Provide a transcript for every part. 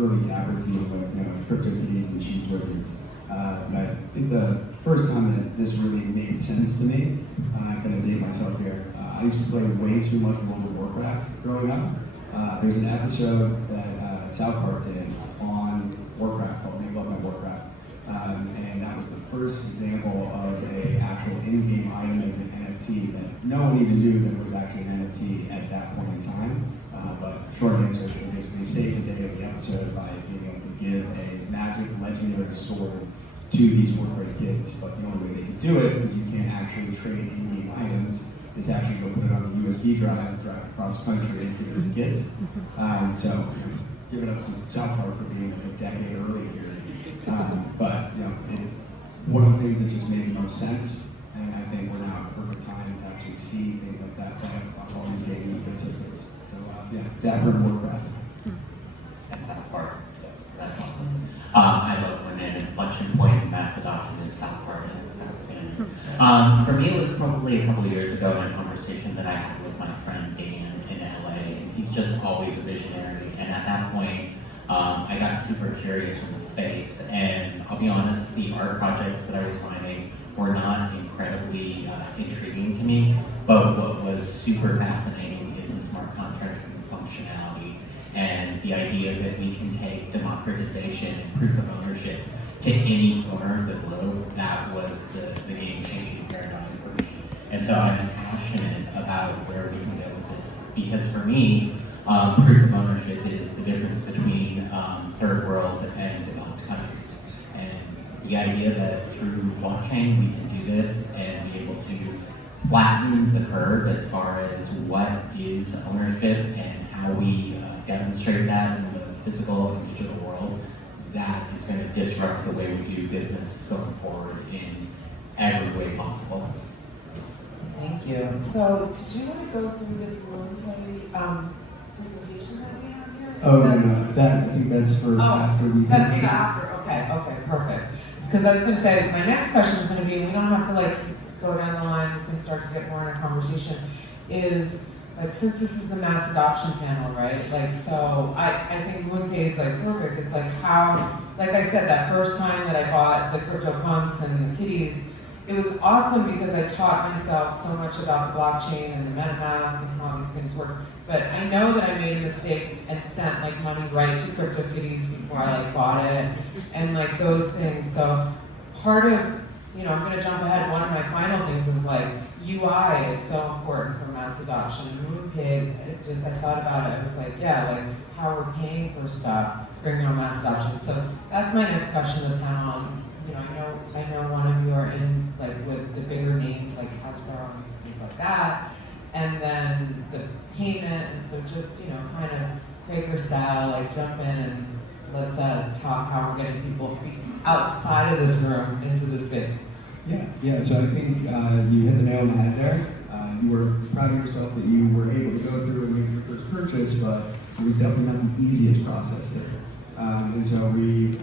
early dabber team with CryptoKitties and Cheese Wizards. But I think the first time that this really made sense to me, I'm going to date myself here. I used to play way too much World of Warcraft growing up. There's an episode that South Park did on Warcraft called Make Love My Warcraft. And that was the first example of a actual in-game item as an NFT that no one even knew that it was actually an NFT at that point in time. But short answer, we basically saved the day of the episode by being able to give a magic legendary sword to these fourth grade kids. But the only way they could do it is you can't actually trade in-game items. Is actually go put it on the USB drive, drive across the country, and give it to the kids. So give it up to South Park for being a decade early here. But one of the things that just made the most sense, and I think we're now at the perfect time to actually see things like that play across all these gaming ecosystems. So Dapper and Warcraft. That's South Park. That's awesome. I love when an inflection point in mass adoption is South Park, and it's outstanding. For me, it was probably a couple of years ago in a conversation that I had with my friend Dan in LA, and he's just always a visionary. And at that point, I got super curious in the space, and I'll be honest, the art projects that I was finding were not incredibly intriguing to me, but what was super fascinating is the smart contract functionality and the idea that we can take democratization and proof of ownership to any corner of the globe. That was the game-changing paradigm for me. And so I'm passionate about where we can go with this, because for me, proof of ownership is the difference between third world and developed countries. And the idea that through blockchain we can do this and be able to flatten the curve as far as what is ownership and how we demonstrate that in the physical and digital world, that is going to disrupt the way we do business going forward in every way possible. Thank you. So, did you want to go through this voluntary presentation that we have here? I think that's for after we That's for after. Okay, perfect. Because I was going to say, my next question is going to be, we don't have to go down the line, we can start to get more in a conversation, is since this is the mass adoption panel, right? So I think Mooncake is perfect. It's how, like I said, that first time that I bought the CryptoPunks and the kitties, it was awesome because I taught myself so much about the blockchain and the MetaMask and how these things work. But I know that I made a mistake and sent money right to CryptoKitties before I bought it, and those things. So part of, I'm going to jump ahead. One of my final things is UI is so important for mass adoption. Mooncake, I thought about it. It was how we're paying for stuff, bringing on mass adoption. So that's my next question to the panel. I know one of you are in with the bigger names like Hasbro and things like that, and then the payment, and so just kind of Quaker style, jump in and let's talk how we're getting people outside of this room into the space. Yeah. So I think you hit the nail on the head there. You were proud of yourself that you were able to go through and make your first purchase, but it was definitely not the easiest process there. And so we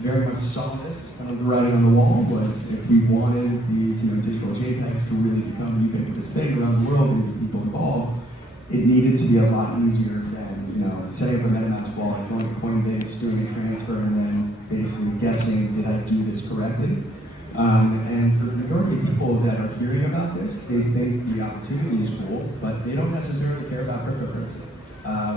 very much saw this kind of the writing on the wall was if we wanted these digital JPEGs to really become a ubiquitous thing around the world and get people involved, it needed to be a lot easier than setting up a MetaMask wallet, going to Coinbase, doing a transfer, and then basically guessing did I do this correctly. And for the majority of people that are hearing about this, they think the opportunity is cool, but they don't necessarily care about cryptocurrency.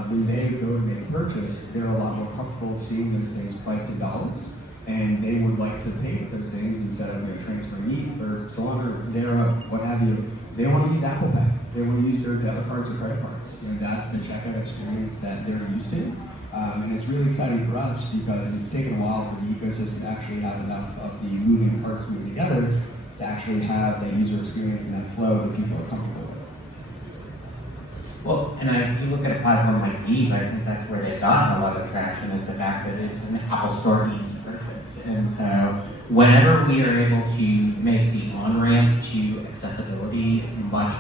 When they go to make a purchase, they're a lot more comfortable seeing those things priced in dollars, and they would like to pay with those things instead of transferring ETH or so on, or their what have you. They want to use Apple Pay. They want to use their debit cards or credit cards. That's the checkout experience that they're used to. And it's really exciting for us because it's taken a while for the ecosystem to actually have enough of the moving parts moving together to actually have that user experience and that flow that people are comfortable with. Well, and you look at a platform like Eve, I think that's where they've gotten a lot of traction, is the fact that it's an Apple Store easy purchase. And so whenever we are able to make the on-ramp to accessibility much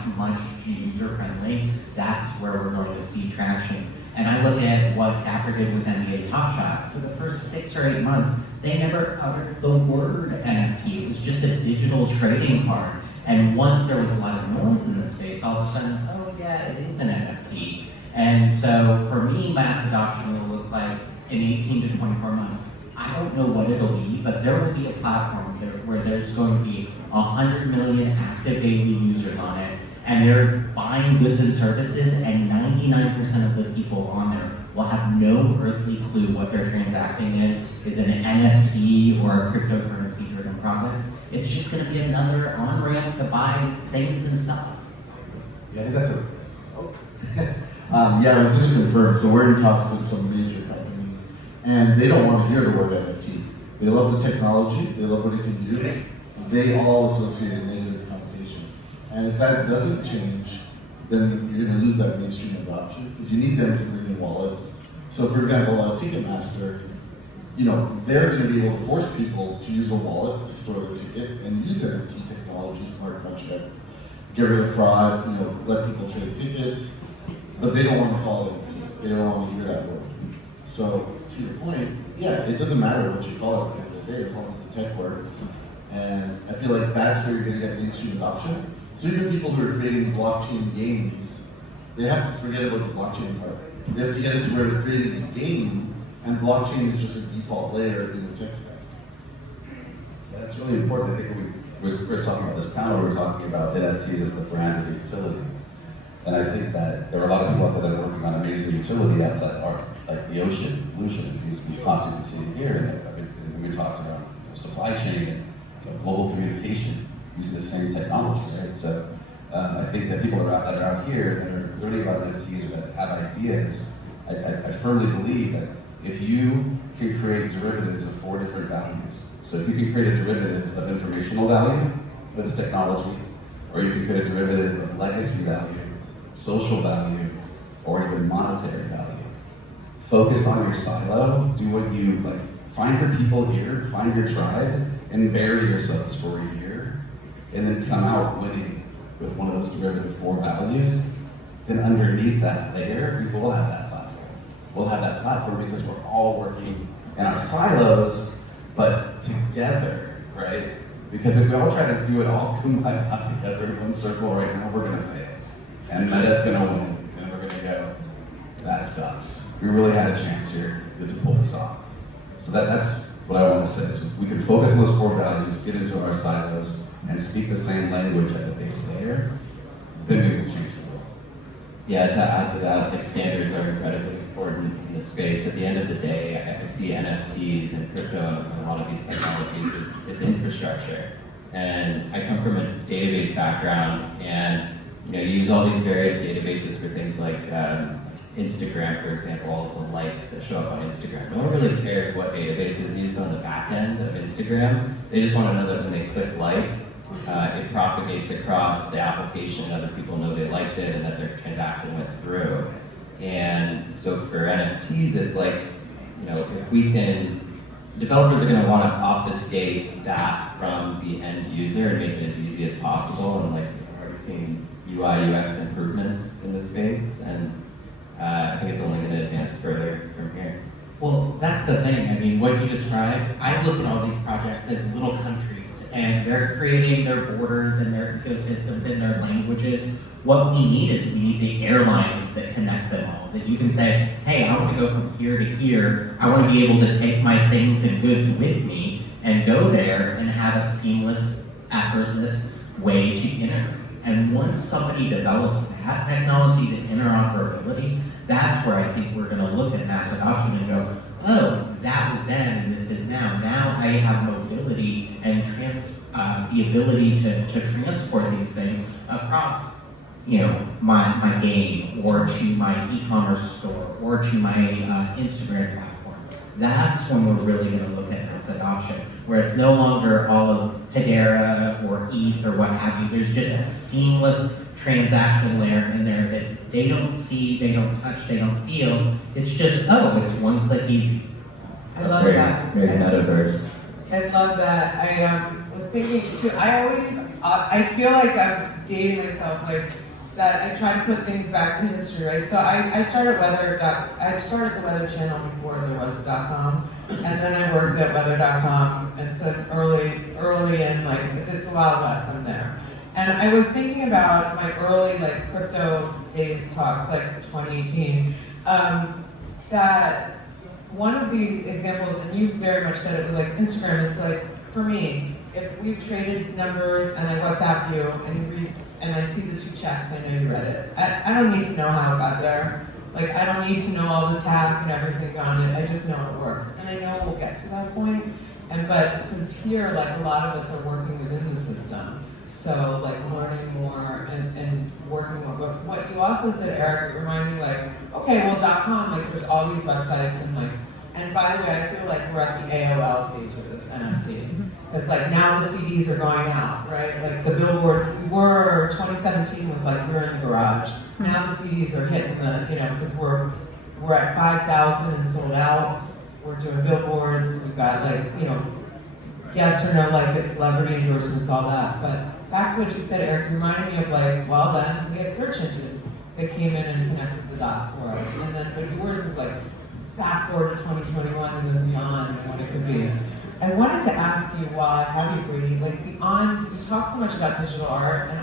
user-friendly, that's where we're going to see traction. And I look at what Dapper did with NBA Top Shot. For the first 6 or 8 months, they never uttered the word NFT. It was just a digital trading card. And once there was a lot of noise in the space, all of a sudden, oh yeah, it is an NFT. And so for me, mass adoption will look like in 18 to 24 months. I don't know what it'll be, but there will be a platform where there's going to be 100 million active daily users on it, and they're buying goods and services, and 99% of the people on there will have no earthly clue what they're transacting in is an NFT or a cryptocurrency-driven product. It's just going to be another on-ramp to buy things and stuff. Yeah, I think that's a. Oh. Yeah, I was going to confirm. So we're in talks with some major companies, and they don't want to hear the word NFT. They love the technology. They love what it can do. They all associate a negative connotation. And if that doesn't change, then you're going to lose that mainstream adoption because you need them to bring in wallets. So, for example, Ticketmaster, they're going to be able to force people to use a wallet to store their ticket and use NFT technology, smart contracts, get rid of fraud, let people trade tickets, but they don't want to call it NFTs. They don't want to hear that word. So, to your point, yeah, it doesn't matter what you call it at the end of the day as long as the tech works. And I feel like that's where you're going to get mainstream adoption. So even people who are creating blockchain games, they have to forget about the blockchain part. They have to get it to where they're creating a game, and blockchain is just a default layer in the tech stack. Yeah, that's really important. I think when we were first talking about this panel, we were talking about NFTs as the brand of utility. And I think that there are a lot of people out there that are working on amazing utility outside art, like the ocean, pollution. These talks you can see here, and we talks around supply chain and global communication using the same technology, right? So I think that people that are out here that are learning about NFTs or that have ideas, I firmly believe that if you can create derivatives of 4 different values, so if you can create a derivative of informational value with this technology, or you can create a derivative of legacy value, social value, or even monetary value, focus on your silo, do what you like, find your people here, find your tribe, and bury yourselves for a year, and then come out winning with one of those derivative 4 values, then underneath that layer, we will have that platform. We'll have that platform because we're all working in our silos, but together, right? Because if we all try to do it all combined together in one circle right now, we're gonna fail. And Meta's gonna win, and we're gonna go, that sucks. We really had a chance here to pull this off. So that's what I want to say. So we can focus on those 4 values, get into our silos, and speak the same language at the base layer, then we will change the world. Yeah, to add to that, like standards are incredibly important in this space. At the end of the day, I see NFTs and crypto and a lot of these technologies as it's infrastructure. And I come from a database background, and you use all these various databases for things like Instagram, for example, all of the likes that show up on Instagram. No one really cares what database is used on the back end of Instagram. They just want to know that when they click like, it propagates across the application, other people know they liked it and that their transaction went through. And so for NFTs, it's like, if we can, developers are going to want to obfuscate that from the end user and make it as easy as possible. And like, we've already seen UI, UX improvements in this space, and I think it's only going to advance further from here. Well, that's the thing. I mean, what you described, I look at all these projects as little countries, and they're creating their borders and their ecosystems and their languages. What we need is we need the airlines that connect them all. That you can say, hey, I want to go from here to here. I want to be able to take my things and goods with me and go there and have a seamless, effortless way to integrate. And once somebody develops that technology, the interoperability, that's where I think we're going to look at mass adoption and go, oh, that was then and this is now. Now I have mobility and the ability to transport these things across, my game or to my e-commerce store or to my Instagram platform. That's when we're really going to look at mass adoption, where it's no longer all of Hedera or ETH or what have you. There's just a seamless transaction layer in there that they don't see, they don't touch, they don't feel. It's just, it's one click easy. I love that. Very metaverse. I love that. I was thinking too, I feel like I'm dating myself, like that I try to put things back to history, right? So I started the Weather Channel before there was a .com, and then I worked at weather.com, and so early in, like, if it's the Wild West, I'm there. And I was thinking about my early, like, crypto days talks, like 2018, that one of the examples, and you very much said it with like Instagram, it's like, for me, if we've traded numbers and I WhatsApp you and you read, and I see the 2 checks, I know you read it. I don't need to know how it got there. Like, I don't need to know all the tag and everything on it. I just know it works. And I know we'll get to that point. But since here, like, a lot of us are working within the system. So, like, learning more and working with what you also said, Eric, remind me, like, okay, well, .com, like, there's all these websites and, like, and by the way, I feel like we're at the AOL stage of this NFT. It's like, now the CDs are going out, right? Like, the billboards, 2017 was like, we're in the garage. Now the CDs are hitting the, because we're at 5,000 and sold out. We're doing billboards. We've got like, yes or no, like it's celebrity endorsements, all that. But back to what you said, Eric, reminded me of like, well then, we had search engines that came in and connected the dots for us. And then, but yours is like, fast forward to 2021 and then beyond and what it could be. I wanted to ask you while I have you, Brady, like beyond, you talk so much about digital art, and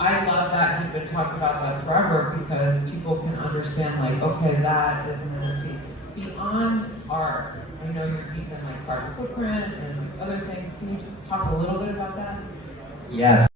I love that you've been talking about that forever because people can understand like, okay, that is an NFT. Beyond art, I know you're deep in like carbon footprint and other things. Can you just talk a little bit about that? Yes.